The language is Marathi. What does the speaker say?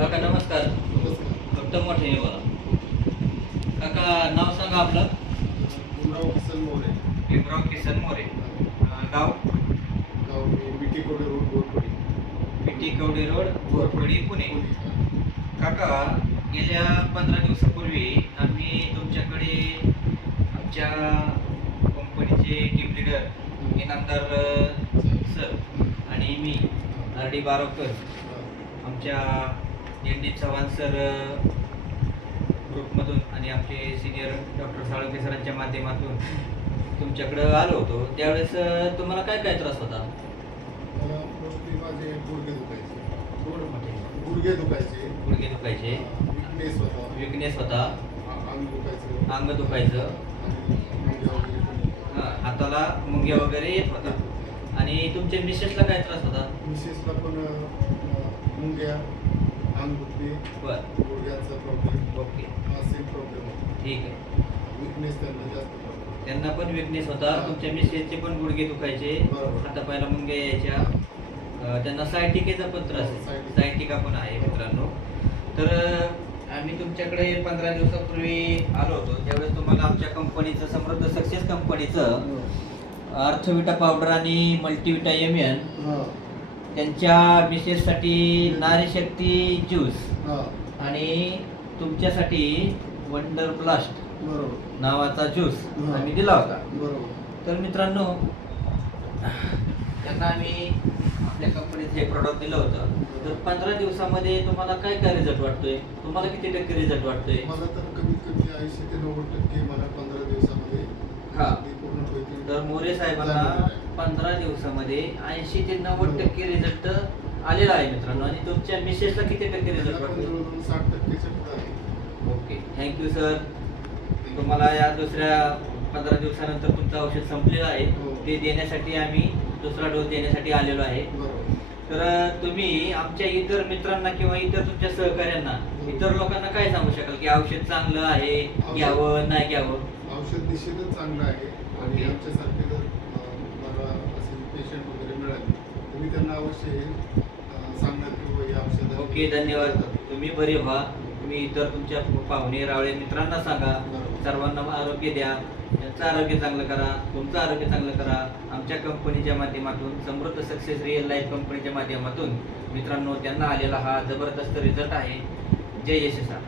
काका नमस्कार. फक्त मोठे बोला. काका नाव सांगा आपलं. भीमराव किसन मोरे. भीमराव किसन मोरे. गाव गाव बीटी कवडे रोड बोरपडी. पिटी कवडी रोड बोरपडी पुणे. काका गेल्या 15 दिवसापूर्वी आम्ही तुमच्याकडे आमच्या कंपनीचे टीम लीडर इनामदार सर आणि मी RD बारोकर आमच्या ND चव्हाण सर ग्रुपमधून आणि आमचे सिनियर डॉक्टर साळुंके सरांच्या माध्यमातून तुमच्याकडं आलो होतो. त्यावेळेस तुम्हाला काय काय त्रास होता? मोस्टली माझे गुडघे दुखायचे. गुडघे गुडघे दुखायचे. विकनेस होता. अंग दुखायचं. हां, हाताला मुंग्या वगैरे येत होता. आणि तुमच्या मिसेसला काय त्रास होता? मिसेसला पण मुंग्या, अंग दुखणे, बरं, गुडघ्याचा प्रॉब्लेम, ओके, सेम प्रॉब्लेम होता. ठीक आहे. विकनेस त्यांना जास्त प्रॉब्लेम. त्यांना पण विकनेस होता. तुमच्या मिसेसचे पण गुडघे दुखायचे, बरोबर. हातापायाला मुंग्या यायच्या. त्यांना सायटिकेचा पण त्रास आहे. सायटिका पण आहे मित्रांनो. तर आम्ही तुमच्याकडे 15 दिवसापूर्वी आलो होतो. त्यावेळेस तुम्हाला आमच्या कंपनीचं समृद्ध सक्सेस कंपनीचं अर्थविटा पावडर आणि मल्टीविटा MN त्यांच्या मिसेससाठी नारी शक्ती ज्यूस आणि तुमच्यासाठी वंडर ब्लास्ट बरोबर नावाचा ज्यूस आम्ही दिला होता. बरोबर. तर मित्रांनो, त्यांना आम्ही आपल्या कंपनीचं हे प्रोडक्ट दिलं होतं. तर 15 दिवसामध्ये तुम्हाला काय काय रिझल्ट वाटतोय? तुम्हाला किती टक्के रिझल्ट वाटतोय? मला तर कमीत कमी 80 ते 90% मला 15 दिवसामध्ये हा. पूर्ण होईल. तर मोरे साहेबांना 15 दिवसामध्ये 80 ते 90% रिझल्ट आलेला आहे मित्रांनो. आणि तुमच्या मिसेसला किती टक्के रिझल्ट वाटतोय? 60%च्या पुढे आहे. Okay, thank you sir. तुम्हाला या दुसऱ्या 15 दिवसानंतर तुमचं औषध संपलेलं आहे. ते देण्यासाठी आम्ही दुसरा डोस देण्यासाठी आलेलो आहे. बरोबर. तर तुम्ही आमच्या इतर मित्रांना किंवा इतर तुमच्या सहकाऱ्यांना, इतर लोकांना काय सांगू शकाल की औषध चांगलं आहे, घ्यावं नाही घ्यावं? औषध निश्चितच चांगलं आहे. आणि ओके. आमच्यासारखे जर मला असे पेशंट वगैरे मिळाले तर मी त्यांना अवश्य हे सांगणार की हे औषध. ओके, धन्यवाद. तुम्ही बरे व्हा. तुम्ही इतर तुमच्या पाहुणे रावळे मित्रांना सांगा. सर्वांना आरोग्य द्या. यांचं आरोग्य चांगलं करा, तुमचं आरोग्य चांगलं करा. आमच्या कंपनीच्या माध्यमातून, समृद्ध सक्सेस रिअल लाईफ कंपनीच्या माध्यमातून मित्रांनो, त्यांना आलेला हा जबरदस्त रिझल्ट आहे. जय यशसा.